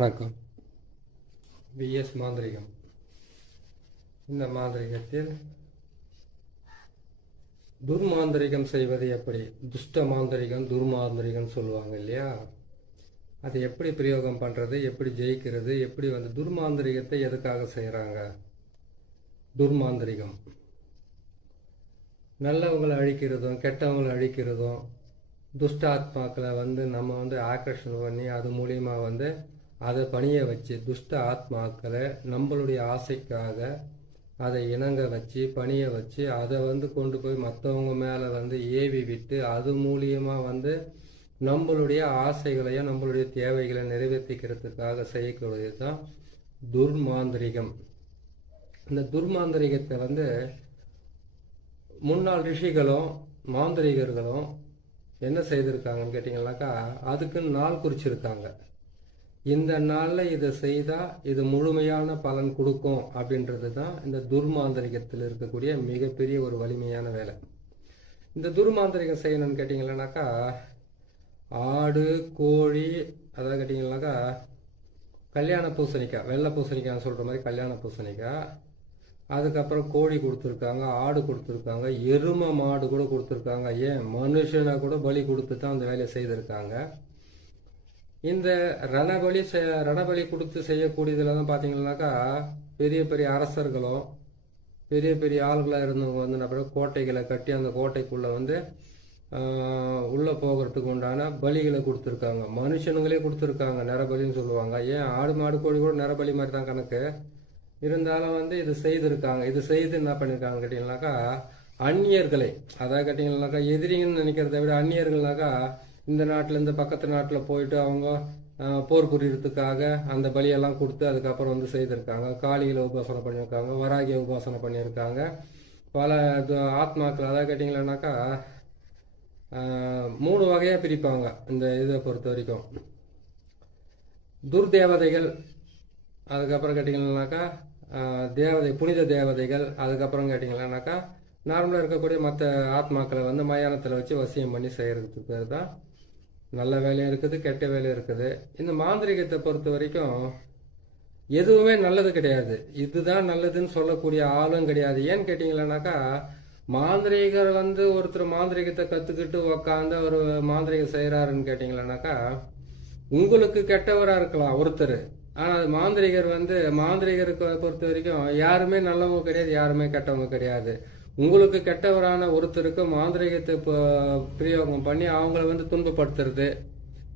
வணக்கம். விஎஸ் மாந்திரிகம். இந்த மாந்திரிகத்தில் துர்மாந்திரிகம் செய்வது எப்படி? துஷ்ட மாந்திரிகம், துர்மாந்திரிகம் சொல்லுவாங்க இல்லையா? அதை எப்படி பிரயோகம் பண்ணுறது, எப்படி ஜெயிக்கிறது, எப்படி துர்மாந்திரிகத்தை எதுக்காக செய்கிறாங்க? துர்மாந்திரிகம் நல்லவங்களை அழிக்கிறதும் கெட்டவங்களை அழிக்கிறதும், துஷ்ட ஆத்மாக்களை நம்ம ஆக்கர்ஷணம் பண்ணி அது மூலியமாக அதை பணிய வச்சு துஷ்ட ஆத்மாக்களை நம்மளுடைய ஆசைக்காக அதை இணங்க வச்சு பணிய வச்சு அதை கொண்டு போய் மற்றவங்க மேலே ஏவி விட்டு அது மூலியமாக நம்மளுடைய ஆசைகளையும் நம்மளுடைய தேவைகளை நிறைவேற்றிக்கிறதுக்காக செய்யக்கூடியது தான் துர்மாந்திரிகம். இந்த துர்மாந்திரிகத்தை முன்னாள் ரிஷிகளும் மாந்திரிகர்களும் என்ன செய்திருக்காங்கன்னு கேட்டிங்கன்னாக்கா, அதுக்குன்னு நாள் குறிச்சிருக்காங்க. இந்த நாளில் இதை செய்தால் இது முழுமையான பலன் கொடுக்கும் அப்படின்றது தான் இந்த துர்மாந்திரிகத்தில் இருக்கக்கூடிய மிகப்பெரிய ஒரு வலிமையான வேலை. இந்த துர்மாந்திரிகம் செய்யணும்னு கேட்டிங்கன்னாக்கா, ஆடு கோழி அதாவது கேட்டிங்கன்னாக்கா கல்யாண பூசணிக்காய், வெள்ளை பூசணிக்காய் சொல்கிற மாதிரி கல்யாண பூசணிக்காய், அதுக்கப்புறம் கோழி கொடுத்துருக்காங்க, ஆடு கொடுத்துருக்காங்க, எருமை மாடு கூட கொடுத்துருக்காங்க, ஏன் மனுஷனை கூட பலி கொடுத்து தான் அந்த வேலையை செய்திருக்காங்க. இந்த ரணபலி கொடுத்து செய்யக்கூடியதில் தான் பார்த்தீங்கன்னாக்கா, பெரிய பெரிய அரசர்களும் பெரிய பெரிய ஆளுகளாக இருந்தவங்க அப்புறம் கோட்டைகளை கட்டி அந்த கோட்டைக்குள்ளே உள்ளே போகிறதுக்கு உண்டான பலிகளை கொடுத்துருக்காங்க. மனுஷனுங்களே கொடுத்துருக்காங்க, நரபலின்னு சொல்லுவாங்க. ஏன் ஆடு மாடு கோழி கூட நரபலி மாதிரி தான் கணக்கு இருந்தாலும் இது செய்திருக்காங்க. இது செய்து என்ன பண்ணியிருக்காங்கன்னு கேட்டிங்கனாக்கா, அந்நியர்களை அதாவது கேட்டிங்கன்னாக்கா எதிரிங்கன்னு நினைக்கிறத விட அந்நியர்கள்னாக்கா இந்த நாட்டில் இந்த பக்கத்து நாட்டில் போயிட்டு அவங்க போர் புரியறதுக்காக அந்த பலியெல்லாம் கொடுத்து அதுக்கப்புறம் செய்திருக்காங்க. காளிகளை உபாசனை பண்ணியிருக்காங்க, வராகிய உபாசனை பண்ணியிருக்காங்க. பல ஆத்மாக்கள் அதாவது கேட்டிங்கன்னாக்கா 3 வகையாக பிரிப்பாங்க இந்த இதை பொறுத்த வரைக்கும். துர்தேவதைகள், அதுக்கப்புறம் கேட்டிங்கன்னாக்கா தேவதை, புனித தேவதைகள், அதுக்கப்புறம் கேட்டிங்கன்னாக்கா நார்மலாக இருக்கக்கூடிய மற்ற ஆத்மாக்களை மயானத்தில் வச்சு வசியம் பண்ணி செய்கிறதுக்கு பேர் தான். நல்ல வேலையும் இருக்குது, கெட்ட வேலையும் இருக்குது. இந்த மாந்திரிகத்தை பொறுத்த வரைக்கும் எதுவுமே நல்லது கிடையாது. இதுதான் நல்லதுன்னு சொல்லக்கூடிய ஆளும் கிடையாது. ஏன்னு கேட்டிங்கன்னாக்கா, மாந்திரிகர் ஒருத்தர் மாந்திரிகத்தை கற்றுக்கிட்டு உக்காந்து ஒரு மாந்திரிகம் செய்கிறாருன்னு கேட்டிங்கன்னாக்கா, உங்களுக்கு கெட்டவராக இருக்கலாம் ஒருத்தர். ஆனால் மாந்திரிகர் மாந்திரிகருக்கு பொறுத்த வரைக்கும் யாருமே நல்லவங்க கிடையாது, யாருமே கெட்டவங்க கிடையாது. உங்களுக்கு கெட்டவரான ஒருத்தருக்கு மாந்திரிகத்தை பிரயோகம் பண்ணி அவங்கள துன்பப்படுத்துறது,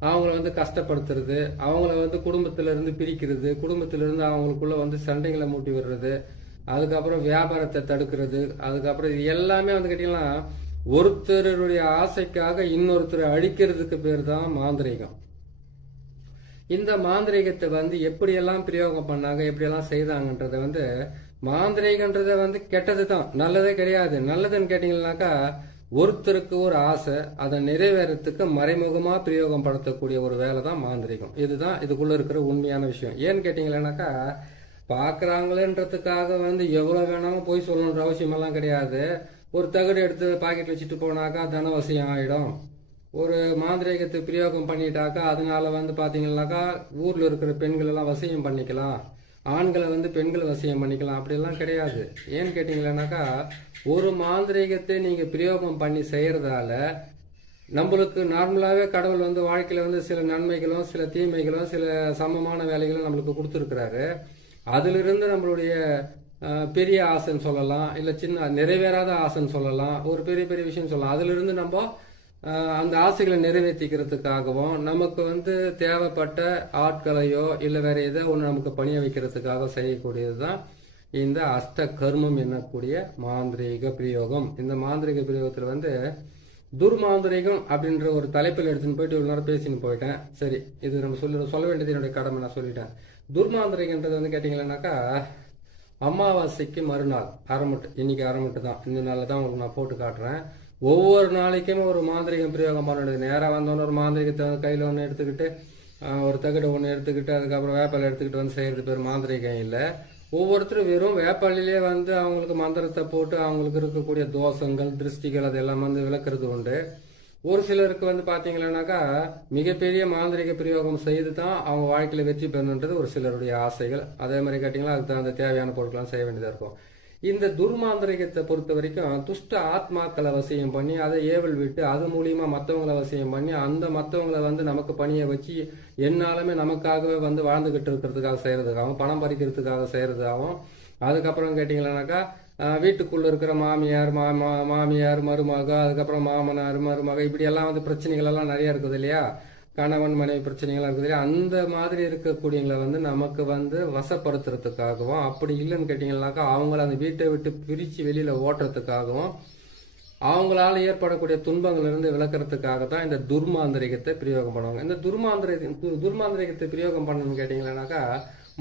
அவங்கள கஷ்டப்படுத்துறது, அவங்கள குடும்பத்திலிருந்து பிரிக்கிறது, குடும்பத்திலிருந்து அவங்களுக்குள்ள சண்டைகளை மூட்டி விடுறது, அதுக்கப்புறம் வியாபாரத்தை தடுக்கிறது, அதுக்கப்புறம் இது எல்லாமே கேட்டீங்கன்னா ஒருத்தருடைய ஆசைக்காக இன்னொருத்தரை அழிக்கிறதுக்கு பேர் தான் மாந்திரிகம். இந்த மாந்திரிகத்தை எப்படியெல்லாம் பிரயோகம் பண்ணாங்க, எப்படியெல்லாம் செய்தாங்கன்றத மாந்திரிகன்றத கெட்டது தான், நல்லதே கிடையாது. நல்லதுன்னு கேட்டீங்கன்னாக்கா, ஒருத்தருக்கு ஒரு ஆசை அதை நிறைவேறத்துக்கு மறைமுகமா பிரயோகம் படுத்தக்கூடிய ஒரு வேலை தான் மாந்திரிகம். இதுதான் இதுக்குள்ள இருக்கிற உண்மையான விஷயம். ஏன்னு கேட்டீங்கன்னாக்கா, பாக்குறாங்களேன்றதுக்காக எவ்வளவு வேணாலும் போய் சொல்லணுன்ற அவசியம் எல்லாம் கிடையாது. ஒரு தகடு எடுத்து பாக்கெட்ல வச்சுட்டு போனாக்கா தனவசியம் ஆயிடும். ஒரு மாந்திரிகத்தை பிரயோகம் பண்ணிட்டாக்கா அதனால பாத்தீங்கன்னாக்கா ஊர்ல இருக்கிற பெண்கள் எல்லாம் வசியம் பண்ணிக்கலாம், ஆண்களை பெண்கள் வசியம் பண்ணிக்கலாம், அப்படியெல்லாம் கிடையாது. ஏன்னு கேட்டீங்கன்னாக்கா, ஒரு மாந்திரிகத்தை நீங்க பிரயோகம் பண்ணி செய்யறதால நம்மளுக்கு நார்மலாவே கடவுள் வாழ்க்கையில சில நன்மைகளும் சில தீமைகளும் சில சமமான வேலைகளும் நம்மளுக்கு கொடுத்துருக்கிறாரு. அதுல இருந்து நம்மளுடைய பெரிய ஆசைன்னு சொல்லலாம், இல்ல சின்ன நிறைவேறாத ஆசைன்னு சொல்லலாம், ஒரு பெரிய பெரிய விஷயம் சொல்லலாம். அதுல இருந்து நம்ம அந்த ஆசைகளை நிறைவேற்றிக்கிறதுக்காகவும் நமக்கு தேவைப்பட்ட ஆட்களையோ இல்லை வேற ஏதோ ஒன்று நமக்கு பணிய வைக்கிறதுக்காக செய்யக்கூடியது தான் இந்த அஷ்ட கர்மம் என்னக்கூடிய மாந்திரீக பிரயோகம். இந்த மாந்திரிக பிரயோகத்தில் துர்மாந்திரிகம் அப்படின்ற ஒரு தலைப்பில் எடுத்துன்னு போயிட்டு ஒரு நேரம் பேசின்னு போயிட்டேன். சரி, இது நம்ம சொல்ல வேண்டியது என்னுடைய கடமை, நான் சொல்லிட்டேன். துர்மாந்திரிகன்றது கேட்டிங்கன்னாக்கா, அமாவாசைக்கு மறுநாள் அரைமுட்டு, இன்னைக்கு அரைமுட்டு தான், இந்த நாளில் தான் உங்களுக்கு நான் போட்டு காட்டுறேன். ஒவ்வொரு நாளைக்குமே ஒரு மாந்திரிகம் பிரயோகம் பண்ணுறது. நேராக வந்தோன்னு ஒரு மாந்திரிகத்தை கையில் ஒன்று எடுத்துக்கிட்டு ஒரு தகடு ஒன்று எடுத்துக்கிட்டு அதுக்கப்புறம் வேப்பாலை எடுத்துக்கிட்டு செய்கிறது பேர் மாந்திரிகம் இல்லை. ஒவ்வொருத்தரும் வெறும் வேப்பாளிலே அவங்களுக்கு மந்திரத்தை போட்டு அவங்களுக்கு இருக்கக்கூடிய தோஷங்கள் திருஷ்டிகள் அதெல்லாம் விளக்குறது உண்டு. ஒரு சிலருக்கு வந்து பாத்தீங்கன்னாக்கா மிகப்பெரிய மாந்திரிக பிரயோகம் செய்து தான் அவங்க வாழ்க்கையில வெற்றி பெறணுன்றது ஒரு சிலருடைய ஆசைகள். அதே மாதிரி கேட்டீங்கன்னா அதுக்கு தகுந்த தேவையான பொருட்கள்லாம் செய்ய வேண்டியதா இருக்கும். இந்த துர்மாந்திரிகத்தை பொறுத்த வரைக்கும் துஷ்ட ஆத்மாக்களை வசியம் பண்ணி அதை ஏவல் விட்டு அது மூலியமா மற்றவங்களை வசியம் பண்ணி அந்த மற்றவங்களை வந்து நமக்கு பணியை வச்சு என்னாலுமே நமக்காகவே வந்து வாழ்ந்துகிட்டு இருக்கிறதுக்காக செய்யறதுக்காகவும் பணம் பறிக்கிறதுக்காக செய்யறதுக்காகவும் அதுக்கப்புறம் கேட்டீங்கன்னாக்கா வீட்டுக்குள்ள இருக்கிற மாமியார் மருமக அதுக்கப்புறம் மாமனார் மருமக இப்படி எல்லாம் வந்து பிரச்சனைகள் எல்லாம் நிறைய இருக்குது இல்லையா, கணவன் மனைவி பிரச்சனைகள் இருக்குது இல்லையா, அந்த மாதிரி இருக்கக்கூடியவங்களை வந்து நமக்கு வந்து வசப்படுத்துறதுக்காகவும் அப்படி இல்லைன்னு கேட்டீங்கன்னாக்கா அவங்கள அந்த வீட்டை விட்டு பிரிச்சு வெளியில ஓட்டுறதுக்காகவும் அவங்களால ஏற்படக்கூடிய துன்பங்கள் இருந்து விளக்குறதுக்காக தான் இந்த துர்மாந்திரிகத்தை பிரயோகம் பண்ணுவாங்க. இந்த துர்மாந்திரிகத்தை பிரயோகம் பண்ணணும்னு கேட்டீங்கன்னாக்கா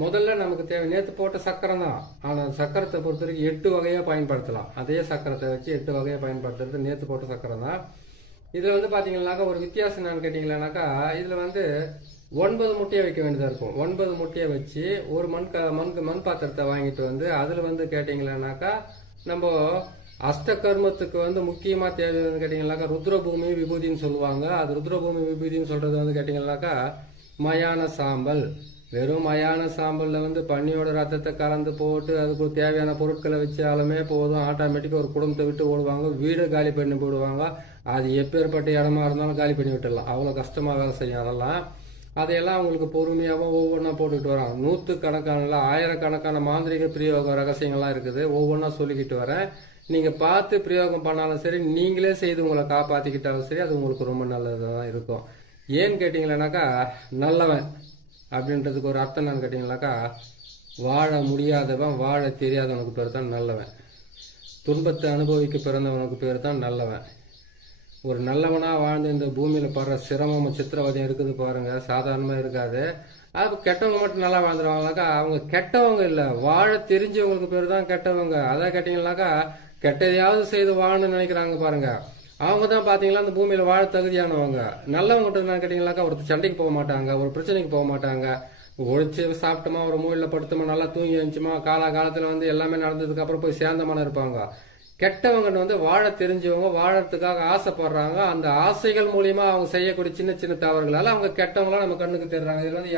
முதல்ல நமக்கு தேவை நேற்று போட்ட சக்கரம் தான். ஆனால் சக்கரத்தை பொறுத்த வரைக்கும் 8 வகையா பயன்படுத்தலாம். அதே சக்கரத்தை வச்சு 8 வகையா பயன்படுத்துறது நேற்று போட்ட சக்கரம் தான். இதுல வந்து பாத்தீங்கன்னாக்கா ஒரு வித்தியாசம் என்னன்னு கேட்டீங்கன்னாக்கா இதுல வந்து 9 முட்டையை வைக்க வேண்டியதா இருக்கும். 9 முட்டையை வச்சு ஒரு மண் பாத்திரத்தை வாங்கிட்டு வந்து அதுல வந்து கேட்டீங்கன்னாக்கா நம்ம அஷ்டகர்மத்துக்கு வந்து முக்கியமா தேவை கேட்டீங்கன்னாக்கா ருத்ரபூமி விபூதின்னு சொல்லுவாங்க. அது ருத்ரபூமி விபூதின்னு சொல்றது வந்து கேட்டீங்கன்னாக்கா மயான சாம்பல். வெறும் மயான சாம்பல்ல வந்து பன்னியோட ரத்தத்தை கலந்து போட்டு அதுக்கு தேவையான பொருட்களை வச்சாலுமே போதும், ஆட்டோமேட்டிக்கா ஒரு குடும்பத்தை விட்டு ஓடுவாங்க, வீடு காலி பண்ணி போடுவாங்க. அது எப்பேற்பட்ட இடமா இருந்தாலும் காலி பண்ணி விட்டுடலாம், அவ்வளவு கஷ்டமா வேலை செய்யும். அதெல்லாம் அதையெல்லாம் அவங்களுக்கு பொறுமையாகவும் ஒவ்வொன்றா போட்டுக்கிட்டு வராங்க. 100கணக்கான ஆயிரக்கணக்கான மாந்திரிக பிரயோக ரகசியங்கள்லாம் இருக்குது, ஒவ்வொன்றா சொல்லிக்கிட்டு வரேன். நீங்க பார்த்து பிரயோகம் பண்ணாலும் சரி, நீங்களே செய்து உங்களை காப்பாத்திக்கிட்டாலும் சரி, அது உங்களுக்கு ரொம்ப நல்லதுதான் இருக்கும். ஏன்னு கேட்டீங்கன்னாக்கா நல்லவன் அப்படின்றதுக்கு ஒரு அர்த்தம் என்னன்னு கேட்டீங்கன்னாக்கா வாழ முடியாதவன் வாழ தெரியாதவனுக்கு பேர் தான் நல்லவன். துன்பத்தை அனுபவிக்க பிறந்தவனுக்கு பேர் தான் நல்லவன். ஒரு நல்லவனா வாழ்ந்து இந்த பூமியில படுற சிரமம் சித்திரவதையும் இருக்குது பாருங்க, சாதாரணமா இருக்காது. அது கெட்டவங்க மட்டும் நல்லா வாழ்ந்துருவாங்கனாக்கா அவங்க கெட்டவங்க இல்ல, வாழ தெரிஞ்சவங்களுக்கு பேர் தான் கெட்டவங்க. அதான் கேட்டீங்கன்னாக்கா கெட்டதையாவது செய்து வாழணும்னு நினைக்கிறாங்க பாருங்க, அவங்க தான் பாத்தீங்களா அந்த பூமியில வாழ தகுதியானவங்க. நல்லவங்க என்ன கேட்டீங்கன்னாக்கா ஒருத்தர் சண்டைக்கு போக மாட்டாங்க, ஒரு பிரச்சனைக்கு போக மாட்டாங்க, ஒழிச்சு சாப்பிட்டோமா ஒரு மூலையில படுத்தோமா நல்லா தூங்கி வந்துச்சுமா காலத்துல வந்து எல்லாமே நடந்ததுக்கு அப்புறம் போய் சேர்ந்தமான இருப்பாங்க. கெட்டவங்க வந்து வாழ தெரிஞ்சவங்க, வாழறதுக்காக ஆசைப்படுறாங்க. அந்த ஆசைகள் மூலியமா அவங்க செய்யக்கூடிய சின்ன சின்ன தவறுகளால அவங்க கெட்டவங்களா நம்ம கண்ணுக்கு தெரிறாங்க. இதுல வந்து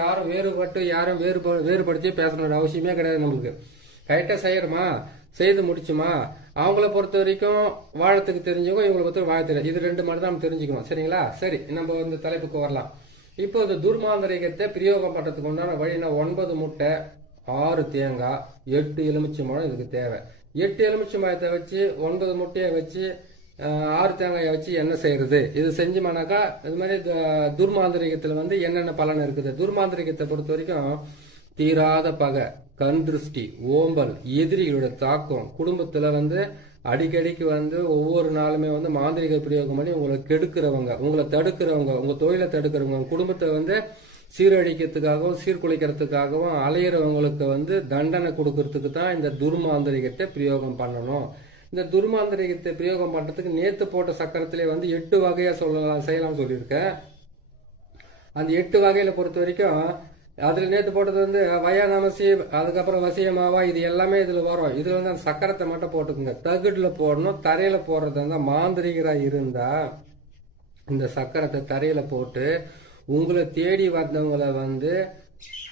யாரும் வேறுபடுத்தி பேசணுன்ற அவசியமே கிடையாது. நம்மளுக்கு கரெக்டா செய்யறோமா செய்து முடிச்சுமா அவங்கள பொறுத்த வரைக்கும் வாழத்துக்கு தெரிஞ்சவங்க, இவங்களை பொறுத்த வாழ தெரியும். இது 2 மாதிரி தான் நம்ம தெரிஞ்சுக்கணும். சரிங்களா? சரி, நம்ம இந்த தலைப்புக்கு வரலாம். இப்போ இந்த துர்மாந்திரிகத்தை பிரயோகம் பண்றதுக்கு உண்டான வழினா 9 முட்டை, 6 தேங்காய், 8 எலுமிச்சம்பழம் இதுக்கு தேவை. 8 எலுமிச்சம்பழத்தை வச்சு 9 முட்டையை வச்சு 6 தேங்காயை வச்சு என்ன செய்யறது? இது செஞ்சோம்னாக்கா இது மாதிரி துர்மாந்திரிகத்துல வந்து என்னென்ன பலன் இருக்குது? துர்மாந்திரிகத்தை பொறுத்த வரைக்கும் தீராத பகை, கண் திருஷ்டி, ஓம்பல், எதிரிகளோட தாக்கம், குடும்பத்துல வந்து அடிக்கடிக்கு வந்து ஒவ்வொரு நாளுமே வந்து மாந்திரிக பிரயோகம் பண்ணி உங்களை கெடுக்கிறவங்க, உங்களை தடுக்கிறவங்க, உங்க தொழிலை தடுக்கிறவங்க, குடும்பத்தை வந்து சீரழிக்கிறதுக்காகவும் சீர்குலைக்கிறதுக்காகவும் அலையிறவங்களுக்கு வந்து தண்டனை கொடுக்கறதுக்கு தான் இந்த துர்மாந்திரிகத்தை பிரயோகம் பண்ணணும். இந்த துர்மாந்திரிகத்தை பிரயோகம் பண்றதுக்கு நேத்து போட்ட சக்கரத்திலே வந்து 8 வகையா செய்யலாம் சொல்லியிருக்கேன். அந்த 8 வகையில பொறுத்த வரைக்கும் அதுல நேத்து போட்டது வந்து வயானமசி, அதுக்கப்புறம் வசியமாவா, இது எல்லாமே இதுல வரும். இதுல வந்து அந்த சக்கரத்தை மட்டும் போட்டுக்குங்க. தகுடுல போடணும், தரையில போடுறது வந்து மாந்திரிகரா இருந்தா இந்த சக்கரத்தை தரையில போட்டு உங்களை தேடி வந்தவங்களை வந்து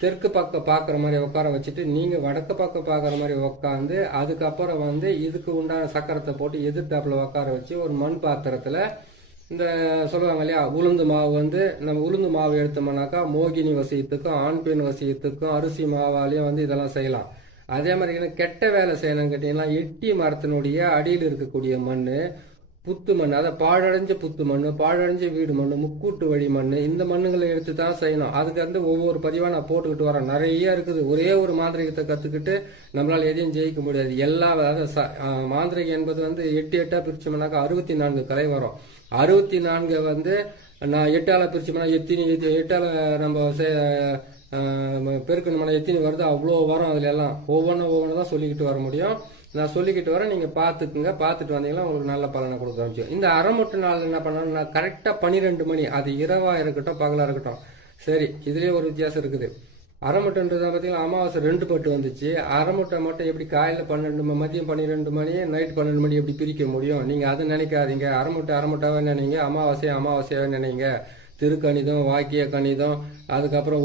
தெற்கு பக்கம் பாக்குற மாதிரி உட்கார வச்சுட்டு நீங்க வடக்கு பக்கம் பாக்குற மாதிரி உட்காந்து அதுக்கப்புறம் வந்து இதுக்கு உண்டான சக்கரத்தை போட்டு எதிர்த்தாப்புல உட்கார வச்சு ஒரு மண் பாத்திரத்துல இந்த சொல்லுவாங்க இல்லையா உளுந்து மாவு வந்து நம்ம உளுந்து மாவு எடுத்தோம்னாக்கா மோகினி வசியத்துக்கும் ஆண் பெண் வசியத்துக்கும் அரிசி மாவாலையும் வந்து இதெல்லாம் செய்யலாம். அதே மாதிரி கெட்ட வேலை செய்யணும்னு கேட்டீங்கன்னா எட்டி மரத்தினுடைய அடியில் இருக்கக்கூடிய மண், புத்து மண், அதை பாழடைஞ்ச புத்து மண், பாழடைஞ்ச வீடு மண், முக்கூட்டு வழி மண், இந்த மண்ணுங்களை எடுத்து தான் செய்யணும். அதுக்கு வந்து ஒவ்வொரு பதிவா நான் போட்டுக்கிட்டு வரேன். நிறைய இருக்குது. ஒரே ஒரு மாந்திரிகத்தை கத்துக்கிட்டு நம்மளால எதையும் ஜெயிக்க முடியாது. எல்லா மாந்திரிகம் என்பது வந்து 8 பிரிச்சோம்னாக்கா 64 கலை வரும். 64 வந்து நான் 8ஆல பிரிச்சோம்னா எட்டால நம்ம பெருக்கணும்னா எத்தினி வருது அவ்வளோ வரும். அதுல எல்லாம் ஒவ்வொன்று தான் சொல்லிக்கிட்டு வர முடியும். நான் சொல்லிக்கிட்டு வரேன், நீங்க பாத்துக்குங்க. பாத்துட்டு வந்தீங்கன்னா உங்களுக்கு நல்ல பலனை கொடுக்க ஆரம்பிச்சு. இந்த அரைமுட்டு நாள் என்ன பண்ணணும், நான் கரெக்டா 12 மணி, அது இரவா இருக்கட்டும் பகலா இருக்கட்டும் சரி, இதுலயே ஒரு வித்தியாசம் இருக்குது. அரைமுட்டைன்றது பார்த்தீங்கன்னா அமாவாசை 2 பட்டு வந்துச்சு. அரைமுட்டை மட்டும் எப்படி காலையில் 12 மதியம் 12 மணி நைட் 12 மணி எப்படி பிரிக்க முடியும்? நீங்கள் அதை நினைக்காதீங்க. அரைமுட்டாவே நினைங்க, அமாவாசையாவே நினைங்க. திருக்கணிதம், வாக்கிய கணிதம், அதுக்கப்புறம்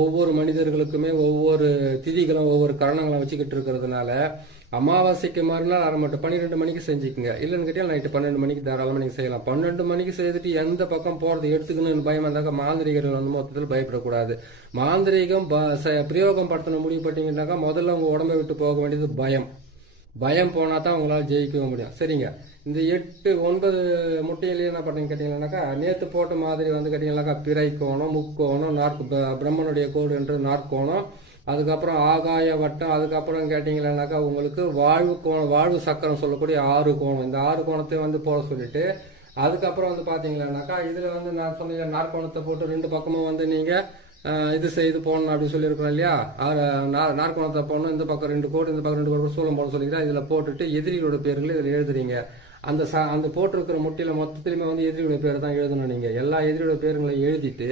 ஒவ்வொரு மனிதர்களுக்குமே ஒவ்வொரு திதிகளும் ஒவ்வொரு கரணங்களும் வச்சுக்கிட்டு இருக்கிறதுனால அமாவாசைக்கு மறுநாள் அரைமட்டை 12 மணிக்கு செஞ்சுக்குங்க. இல்லைன்னு கேட்டால் நைட்டு 12 மணிக்கு தாராளமாக நீங்கள் செய்யலாம். 12 மணிக்கு செய்துட்டு எந்த பக்கம் போகிறது எடுத்துக்கணும்னு பயம் வந்தாக்க மாந்திரிகர்கள் வந்து மொத்தத்தில் பயப்படக்கூடாது. மாந்திரிகம் பிரயோகம் படுத்தின முடிவு பட்டீங்கன்னாக்கா முதல்ல உங்கள் உடம்பை விட்டு போக வேண்டியது பயம் போனால் தான் உங்களால் ஜெயிக்கவே முடியும். சரிங்க. இந்த 8 9 முட்டையிலேயே என்ன பண்ணுறீங்க கேட்டீங்கன்னாக்கா, நேற்று போட்ட மாதிரி வந்து கேட்டீங்கன்னாக்கா பிறை கோணம், முக்கோணம், பிரம்மனுடைய கோடு என்று நாற்கோணம், அதுக்கப்புறம் ஆகாய வட்டம், அதுக்கப்புறம் கேட்டீங்கன்னாக்கா உங்களுக்கு வாழ்வு சக்கரம் சொல்லக்கூடிய 6 கோணம். இந்த 6 கோணத்தையும் வந்து போட சொல்லிட்டு, அதுக்கப்புறம் வந்து பார்த்தீங்கன்னாக்கா இதில் வந்து நான் சொன்ன நாற்கோணத்தை போட்டு 2 பக்கமும் வந்து நீங்கள் இது செய்து போடணும் அப்படின்னு சொல்லியிருக்கிறோம் இல்லையா. நாற்கோணத்தை போடணும், இந்த பக்கம் 2 கோடு, இந்த பக்கம் 2 கோடு சூளம் போட சொல்லிக்கிறேன். இதில் போட்டுட்டு எதிரிகளோட பேர்களை இதில் எழுதுறீங்க. அந்த போட்டிருக்கிற முட்டியில் மொத்தத்திலுமே வந்து எதிரியோட பேர் தான் எழுதணும். நீங்கள் எல்லா எதிரியோட பேருங்களையும் எழுதிட்டு,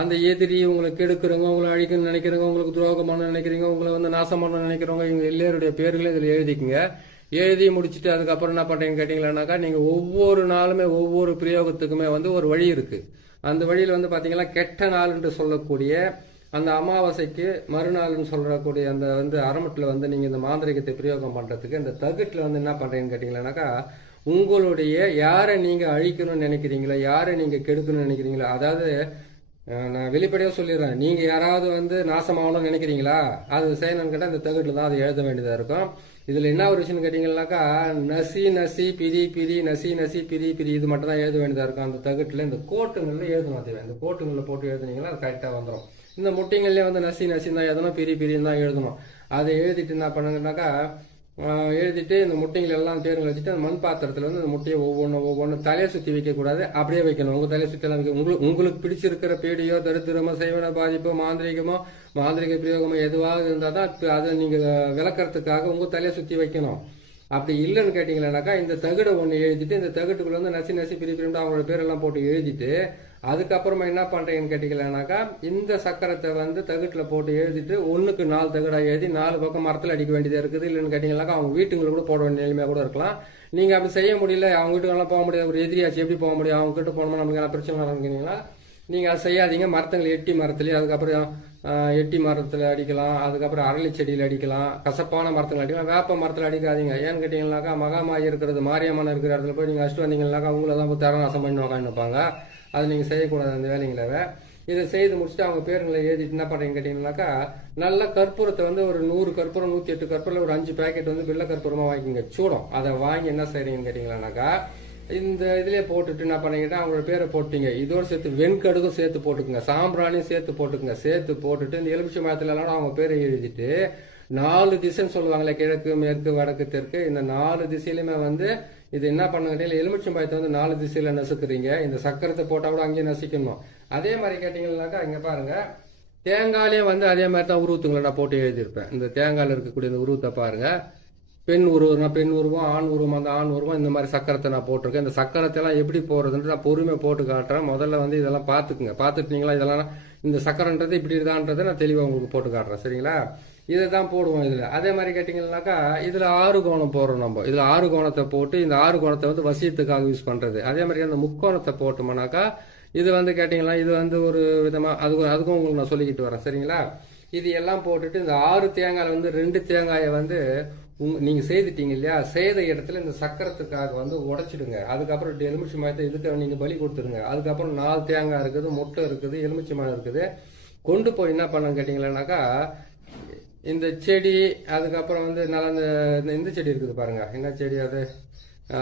அந்த எதிரி உங்களை கெடுக்கிறவங்க, உங்களை அழிக்கணும்னு நினைக்கிறவங்க, உங்களுக்கு துரோகம் பண்ண நினைக்கிறீங்க, உங்களை வந்து நாசம் பண்ண நினைக்கிறவங்க, இவங்க எல்லாருடைய பேர்களும் இதில் எழுதிக்குங்க. எழுதி முடிச்சுட்டு அதுக்கப்புறம் என்ன பண்ணுறீங்கன்னு கேட்டிங்களானாக்கா, நீங்கள் ஒவ்வொரு நாளுமே ஒவ்வொரு பிரயோகத்துக்குமே வந்து ஒரு வழி இருக்குது. அந்த வழியில் வந்து பார்த்தீங்கன்னா கெட்ட நாள் என்று சொல்லக்கூடிய அந்த அமாவாசைக்கு மறுநாள்னு சொல்லக்கூடிய அந்த வந்து அரைமட்டில் வந்து நீங்கள் இந்த மாந்திரிகத்தை பிரயோகம் பண்ணுறதுக்கு இந்த தகுட்டில் வந்து என்ன பண்ணுறீங்கன்னு கேட்டிங்களானாக்கா, உங்களுடைய யாரை நீங்கள் அழிக்கணும்னு நினைக்கிறீங்களோ, யாரை நீங்கள் கெடுக்கணும்னு நினைக்கிறீங்களோ, அதாவது நான் வெளிப்படையாக சொல்லிடுறேன், நீங்கள் யாராவது வந்து நாசமாகணும்னு நினைக்கிறீங்களா, அது செய்யணும்னு கேட்டால் இந்த தகுட்டில் தான் அதை எழுத வேண்டியதாக இருக்கும். இதில் என்ன ஒரு விஷயம்னு கேட்டிங்கன்னாக்கா, நசி பிரி நசி இது மட்டும் தான் எழுத வேண்டியதாக இருக்கும். அந்த தகுட்டில் இந்த கோட்டுங்களில் எழுதணும். அது இந்த கோட்டுங்களில் போட்டு எழுதுனீங்கன்னா அது கரெக்டாக வந்துடும். இந்த முட்டைங்கள்லேயே வந்து நசி தான் எழுதணும், பிரின்னு தான் எழுதணும். அதை எழுதிட்டு என்ன பண்ணுங்கன்னாக்கா, எழுதிட்டு இந்த முட்டைகள் எல்லாம் தேர்வு வச்சுட்டு அந்த மண் பாத்திரத்தில் வந்து அந்த முட்டையை ஒவ்வொன்று தலையை சுற்றி வைக்கக்கூடாது, அப்படியே வைக்கணும். உங்கள் தலையை சுற்றி எல்லாம் உங்களுக்கு பிடிச்சிருக்கிற பேடியோ, தரித்திரமோ, செய்வன பாதிப்போ, மாந்திரிக பிரயோகமோ எதுவாக இருந்தால் தான் அதை நீங்கள் விளக்கறதுக்காக உங்கள் தலையை சுற்றி வைக்கணும். அப்படி இல்லைன்னு கேட்டிங்களானாக்கா, இந்த தகுடை ஒன்று எழுதிட்டு இந்த தகுட்டுக்குள்ள வந்து நசி பிரிப்பிட்டு அவங்களோட பேரெல்லாம் போட்டு எழுதிட்டு, அதுக்கப்புறமா என்ன பண்ணுறீங்கன்னு கேட்டிங்களானாக்கா, இந்த சக்கரத்தை வந்து தகுட்டில் போட்டு எழுதிட்டு 1க்கு 4 தகுடாக எழுதி 4 பக்கம் மரத்தில் அடிக்க வேண்டியதாக இருக்குது. இல்லைன்னு கேட்டிங்கனாக்கா அவங்க வீட்டுங்களை கூட போட வேண்டிய நிலைமையாக கூட இருக்கலாம். நீங்கள் அப்படி செய்ய முடியல, அவங்க வீட்டுக்கெல்லாம் போக முடியாது, ஒரு எதிரியாச்சு எப்படி போக முடியும், அவங்க கிட்ட போனோம்னா நமக்கு என்ன பிரச்சனை நடந்துக்கிறீங்களா, நீங்கள் அதை செய்யாதீங்க. எட்டி மரத்துலேயே, அதுக்கப்புறம் எட்டி மரத்தில் அடிக்கலாம், அதுக்கப்புறம் அரளி செடியில் அடிக்கலாம், கசப்பான மரத்தில் அடிக்கலாம், வேப்ப மரத்தில் அடிக்காதீங்க. ஏன்னு கேட்டிங்கனாக்கா, மகாமாயி இருக்கிறது, மாரியம்மன் இருக்கிற இடத்துல போய் நீங்கள் அடிச்சுட்டு வந்தீங்கன்னாக்கா அவங்கள தான் போய் தரநாசம் பண்ணி உட்காந்துப்பாங்க. அதை நீங்கள் செய்யக்கூடாது அந்த வேலைங்களவை. இதை செய்து முடிச்சுட்டு அவங்க பேருங்களை எழுதிட்டு என்ன பண்ணுறீங்க கேட்டிங்கனாக்கா, நல்ல கற்பூரத்தை வந்து ஒரு 100 கற்பூரம், 108 கற்பூரில் ஒரு 5 பேக்கெட் வந்து வெள்ளை கற்பூரமாக வாங்கிக்கோங்க, சூடம். அதை வாங்கி என்ன செய்கிறீங்கன்னு கேட்டிங்களானாக்கா, இந்த இதிலே போட்டுட்டு என்ன பண்ணீங்கன்னா அவங்களோட பேரை போட்டீங்க. இதோடு சேர்த்து வெண்கடுகும் சேர்த்து போட்டுக்குங்க, சாம்பிராணியும் சேர்த்து போட்டுக்குங்க. சேர்த்து போட்டுட்டு இந்த எலுமிச்சை மரத்துலலாம் அவங்க பேரை எழுதிட்டு 4 திசைன்னு சொல்லுவாங்களே, கிழக்கு மேற்கு வடக்கு தெற்கு, இந்த 4 திசையிலுமே வந்து இது என்ன பண்ணுங்க, எலுமிச்சம்பழத்தை வந்து 4 திசையில நசுக்குறீங்க. இந்த சக்கரத்தை போட்டால் கூட அங்கேயே நசிக்கணும். அதே மாதிரி கேட்டீங்கன்னாக்கா இங்க பாருங்க, தேங்காயிலே வந்து அதே மாதிரி தான் உருவத்துங்களை நான் போட்டு எழுதியிருப்பேன். இந்த தேங்காயில் இருக்கக்கூடிய இந்த உருவத்தை பாருங்க, பெண் உருவம், ஆண் உருவம், அந்த ஆண் உருவம், இந்த மாதிரி சக்கரத்தை நான் போட்டிருக்கேன். இந்த சக்கரத்தை எல்லாம் எப்படி போடுறதுன்ட்டு நான் பொறுமையை போட்டு காட்டுறேன். முதல்ல வந்து இதெல்லாம் பார்த்துக்குங்க. பார்த்துட்டீங்களா, இதெல்லாம் இந்த சக்கரன்றது இப்படி இருக்கான்றதை நான் தெளிவாக உங்களுக்கு போட்டு காட்டுறேன். சரிங்களா, இதை தான் போடுவோம் இதில். அதே மாதிரி கேட்டிங்கன்னாக்கா இதில் 6 கோணம் போடுறோம் நம்ம. இதில் 6 கோணத்தை போட்டு இந்த 6 கோணத்தை வந்து வசியத்துக்காக யூஸ் பண்ணுறது. அதே மாதிரி அந்த முக்கோணத்தை போட்டோம்னாக்கா இது வந்து கேட்டிங்கன்னா இது வந்து ஒரு விதமாக அதுக்கும் உங்களுக்கு நான் சொல்லிக்கிட்டு வரேன். சரிங்களா, இது எல்லாம் போட்டுட்டு இந்த 6 தேங்காயில் வந்து 2 தேங்காயை வந்து நீங்கள் செய்துட்டீங்க இல்லையா, செய்த இடத்துல இந்த சக்கரத்துக்காக வந்து உடைச்சிடுங்க. அதுக்கப்புறம் எலுமிச்சை மரத்தை இதுக்கு நீங்கள் பலி கொடுத்துருங்க. அதுக்கப்புறம் 4 தேங்காய் இருக்குது, முட்டை இருக்குது, எலுமிச்சை மரம் இருக்குது. கொண்டு போய் என்ன பண்ண கேட்டிங்களானாக்கா, இந்த செடி, அதுக்கப்புறம் வந்து நல்லா இந்த செடி இருக்குது பாருங்க, என்ன செடி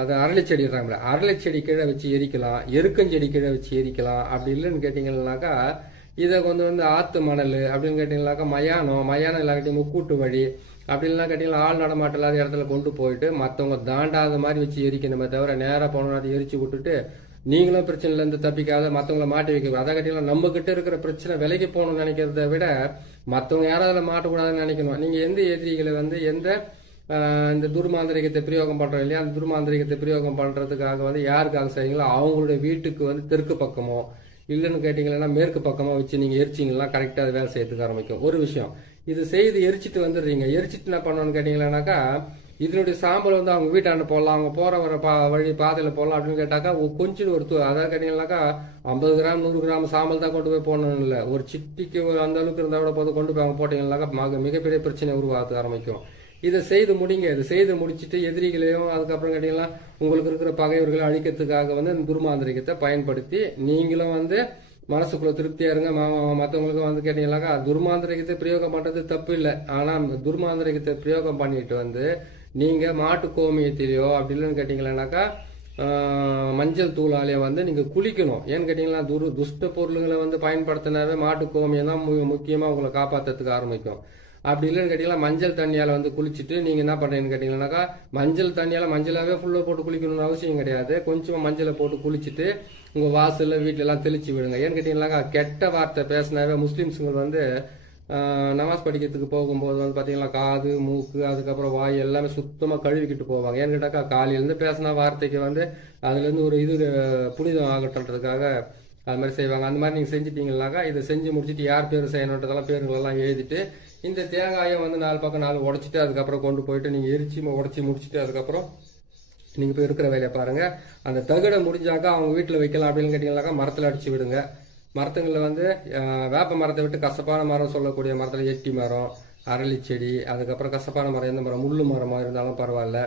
அது அரளி செடி இருக்காங்களே, அரளி செடி கீழே வச்சு எரிக்கலாம், எருக்கஞ்செடி கீழே வச்சு எரிக்கலாம். அப்படி இல்லைன்னு கேட்டிங்கன்னாக்கா இதை கொண்டு வந்து ஆத்து மணல் அப்படின்னு கேட்டிங்கனாக்கா மயானம் இல்லாட்டி முக்கூட்டு வழி அப்படி இல்லைன்னா கேட்டிங்கன்னா ஆள் நடமாட்டம் இல்லாத இடத்துல கொண்டு போயிட்டு மற்றவங்க தாண்டாத மாதிரி வச்சு எரிக்கணுமே தவிர நேராக போனோம் அதை எரிச்சு விட்டுட்டு நீங்களும் பிரச்சனையிலேருந்து தப்பிக்காத மற்றவங்கள மாட்டி வைக்க. அதை கேட்டிங்கன்னா நம்ம கிட்ட இருக்கிற பிரச்சனை விலைக்கு போகணும்னு நினைக்கிறத விட மற்றவங்க யாராவது மாட்டக்கூடாதுன்னு நினைக்கணும். நீங்கள் எந்த எதிரிகளை வந்து இந்த துர்மாந்திரிகத்தை பிரயோகம் பண்ணுறோம் இல்லையா, அந்த துர்மாந்திரிகத்தை பிரயோகம் பண்ணுறதுக்காக வந்து யாருக்காக செய்யுங்களோ அவங்களுடைய வீட்டுக்கு வந்து தெற்கு பக்கமோ இல்லைன்னு கேட்டீங்கன்னா மேற்கு பக்கமாக வச்சு நீங்கள் எரிச்சிங்கன்னா கரெக்டாக அது வேலை செய்யறதுக்கு ஆரம்பிக்கும். ஒரு விஷயம், இது செய்து எரிச்சிட்டு வந்துடுறீங்க. எரிச்சிட்டு என்ன பண்ணணும்னு கேட்டீங்கன்னாக்கா, இதனுடைய சாம்பல் வந்து அவங்க வீட்டாண்ட போடலாம், அவங்க போற வர வழி பாதையில போடலாம் அப்படின்னு கேட்டாக்கா, கொஞ்சம் ஒரு அதாவது கேட்டீங்கன்னாக்கா 50 கிராம் 100 கிராம் சாம்பல் தான் கொண்டு போய் போடணும் இல்லை, ஒரு சிட்டிக்கு அந்த அளவுக்கு இருந்தால் கூட போது கொண்டு போய் அவங்க போட்டீங்கன்னாக்கா மிகப்பெரிய பிரச்சனை உருவாக ஆரம்பிக்கும். இதை செய்து முடிங்க. இதை செய்து முடிச்சுட்டு எதிரிகளையும் அதுக்கப்புறம் கேட்டீங்கன்னா உங்களுக்கு இருக்கிற பகைவர்களை அழிக்கிறதுக்காக வந்து இந்த துர்மாந்திரிகத்தை பயன்படுத்தி நீங்களும் வந்து மனசுக்குள்ள திருப்தியா இருங்க. மற்றவங்களுக்கு வந்து கேட்டீங்கன்னாக்கா துர்மாந்திரிகத்தை பிரயோகம் பண்றது தப்பு இல்லை. ஆனா துர்மாந்திரிகத்தை பிரயோகம் பண்ணிட்டு வந்து நீங்க மாட்டு கோமியத்திலேயோ அப்படி இல்லைன்னு கேட்டீங்கன்னாக்கா மஞ்சள் தூளாலேயே வந்து நீங்க குளிக்கணும். ஏன்னு கேட்டீங்கன்னா துஷ்ட பொருளுங்களை வந்து பயன்படுத்தினாவே மாட்டு கோமியம் தான் முக்கியமா உங்களை காப்பாற்றுறதுக்கு ஆரம்பிக்கும். அப்படி இல்லைன்னு கேட்டீங்கன்னா மஞ்சள் தண்ணியால வந்து குளிச்சுட்டு நீங்க என்ன பண்றீங்கன்னு கேட்டீங்கன்னாக்கா மஞ்சள் தண்ணியால மஞ்சளாவே ஃபுல்லா போட்டு குளிக்கணும்னு அவசியம் கிடையாது. கொஞ்சமா மஞ்சளை போட்டு குளிச்சுட்டு உங்க வாசல்ல வீட்டுல எல்லாம் தெளிச்சு விடுங்க. ஏன்னு கேட்டீங்கன்னாக்கா கெட்ட வார்த்தை பேசினாவே முஸ்லிம்ஸுங்க வந்து நமாஸ் படிக்கிறதுக்கு போகும்போது வந்து பாத்தீங்கன்னா காது மூக்கு அதுக்கப்புறம் வாய் எல்லாமே சுத்தமா கழுவிக்கிட்டு போவாங்க. ஏன்னு கேட்டாக்கா காலையிலேருந்து பேசின வார்த்தைக்கு வந்து அதுல இருந்து ஒரு இது புனிதம் ஆகட்டுன்றதுக்காக அது மாதிரி செய்வாங்க. அந்த மாதிரி நீங்க செஞ்சுட்டீங்கன்னாக்கா இதை செஞ்சு முடிச்சுட்டு யார் பேர் செய்யணுன்றதெல்லாம் பேருங்களெல்லாம் எழுதிட்டு இந்த தேங்காயை வந்து 4 பக்கம் 4 உடைச்சிட்டு அதுக்கப்புறம் கொண்டு போயிட்டு நீங்க எரிச்சு உடைச்சி முடிச்சுட்டு அதுக்கப்புறம் நீங்க போய் இருக்கிற வேலையை பாருங்க. அந்த தகடை முடிஞ்சாக்கா அவங்க வீட்டுல வைக்கலாம். அப்படின்னு கேட்டீங்கன்னாக்கா மரத்துல அடிச்சு விடுங்க. மரத்துங்களில் வந்து வேப்ப மரத்தை விட்டு கசப்பான மரம் சொல்லக்கூடிய மரத்தில் எட்டி மரம், அரளி செடி, அதுக்கப்புறம் கசப்பான மரம் எந்த மரம் முள்ளு மரமாக இருந்தாலும் பரவாயில்ல,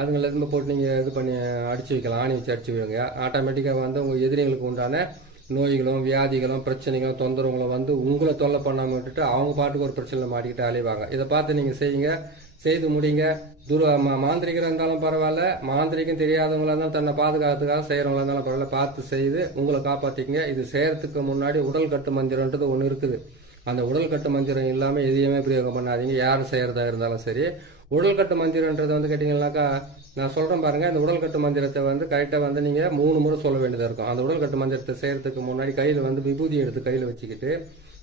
அதுங்களை இருந்து போட்டு நீங்கள் இது பண்ணி அடிச்சு வைக்கலாம். ஆணி வச்சு அடிச்சு வைங்க. ஆட்டோமேட்டிக்காக வந்து உங்கள் எதிரிகளுக்கு உண்டான நோய்களும் வியாதிகளும் பிரச்சனைகளும் தொந்தரவுகளும் வந்து உங்களை தொல்லை பண்ணாமல் விட்டுட்டு அவங்க பாட்டுக்கு ஒரு பிரச்சனை மாட்டிக்கிட்டு அலைவாங்க. இதை பார்த்து நீங்கள் செய்யுங்க, செய்து முடிங்க. மாந்திரிகராக இருந்தாலும் பரவாயில்ல, மாந்திரிகம் தெரியாதவங்களா இருந்தாலும் தன்னை பாதுகாத்துக்காக செய்யறவங்களா இருந்தாலும் பரவாயில்ல, பார்த்து செய்து உங்களை காப்பாற்றிக்கங்க. இது செய்யறதுக்கு முன்னாடி உடல் கட்டு மந்திரன்றது ஒன்று இருக்குது. அந்த உடல் கட்டு மந்திரம் இல்லாமல் எதையுமே பிரயோகம் பண்ணாதீங்க. யார் செய்யறதா இருந்தாலும் சரி. உடல் கட்டு மந்திரன்றது வந்து கேட்டீங்கன்னாக்கா நான் சொல்றேன் பாருங்க. இந்த உடல் கட்டு மந்திரத்தை வந்து கரெக்டாக வந்து நீங்க 3 முறை சொல்ல வேண்டியதா இருக்கும். அந்த உடல் கட்டு மந்திரத்தை செய்யறதுக்கு முன்னாடி கையில வந்து விபூதி எடுத்து கையில வச்சுக்கிட்டு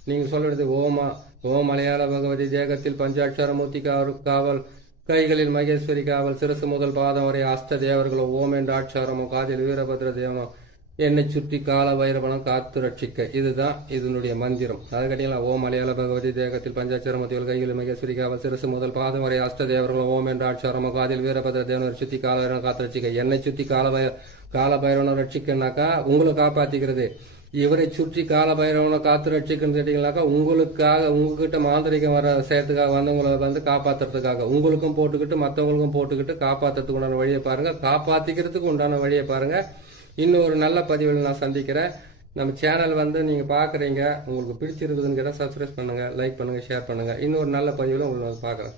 நீங்க சொல்ல வேண்டியது ஓம் மலையாள பகவதி தேகத்தில் பஞ்சாட்சரமூர்த்தி காவல், கைகளில் மகேஸ்வரி காவல், சிரசு முதல் பாதம் வரை அஷ்ட தேவர்களோ ஓம் என்ற ஆட்சாரமோ, காதில் வீரபத்ர தேவனோ, என்னை சுற்றி கால வைரவனம் காத்து ரட்சிக்க. இதுதான் இதனுடைய மந்திரம். அதை கேட்டீங்களா? ஓம் மலையாள பகவதி தேகத்தில் பஞ்சாட்சரமூர்த்திகள் கைகளில் மகேஸ்வரி காவல், சிரசு முதல் பாதம் வரை அஷ்ட தேவர்களோ ஓம் என்ற ஆட்சாரமோ, காதில் வீரபத்ர தேவனோ சுத்தி கால வைரவனம் காத்து ரட்சிக்க. என்னை சுத்தி கால பைரவனை ரட்சிக்கனாக்கா உங்களை காப்பாத்திக்கிறது. இவரை சுற்றி கால பைரவனை காத்து ரட்சிக்கன்னு கேட்டீங்கன்னாக்கா உங்களுக்காக உங்ககிட்ட மாந்திரிகம் வர செய்யறதுக்காக வந்தவங்களை வந்து காப்பாத்துறதுக்காக உங்களுக்கும் போட்டுக்கிட்டு மற்றவங்களுக்கும் போட்டுக்கிட்டு காப்பாத்துறதுக்கு உண்டான வழியை பாருங்க, காப்பாத்திக்கிறதுக்கு உண்டான வழியை பாருங்க. இன்னும் ஒரு நல்ல பதிவில் நான் சந்திக்கிறேன். நம்ம சேனல் வந்து நீங்க பாக்குறீங்க, உங்களுக்கு பிடிச்சிருக்குதுன்னு கேட்டால் சப்ஸ்கிரைப் பண்ணுங்க, லைக் பண்ணுங்க, ஷேர் பண்ணுங்க. இன்னொரு நல்ல பதிவில் உங்களை பார்க்குறேன்.